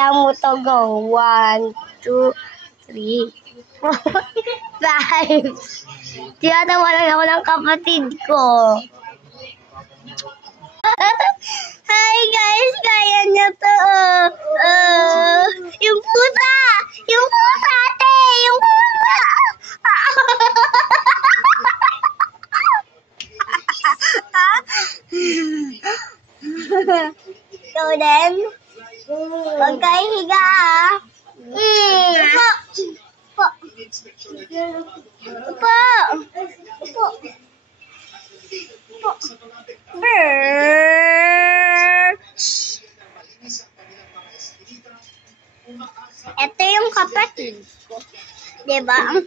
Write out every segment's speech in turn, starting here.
Kaya mo to go. 1, 2, 3, 4, 5. Tinatawanan ako ng kapatid ko. Hi guys, kaya niya to. Yung pusa! Yung pusa, ate! Yung pusa! Ikaw din? Huwag kayo higa, ah. Upo. Upo. Upo. Upo. Ito yung kapatid ko. Diba? Ang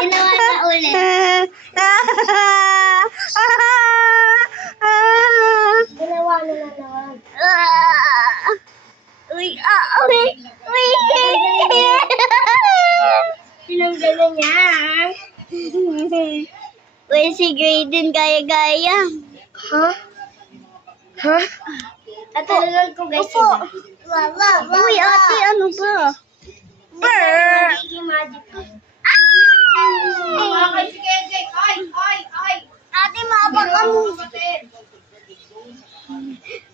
ginawa na ulit. Ginawa na naman. Uy. Tinanggal na niya. Uy, si Graydon gaya-gaya. Ha? Tatalagan ko guys. Uy, ate, ano ba? Ate, maabang ka mo.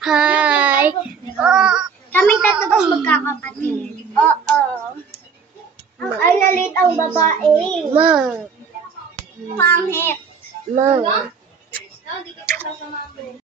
Hi. Kami tatlo magkakapatid. Oo. Ay, nalit ang babae. Ma. Pangit. Ma.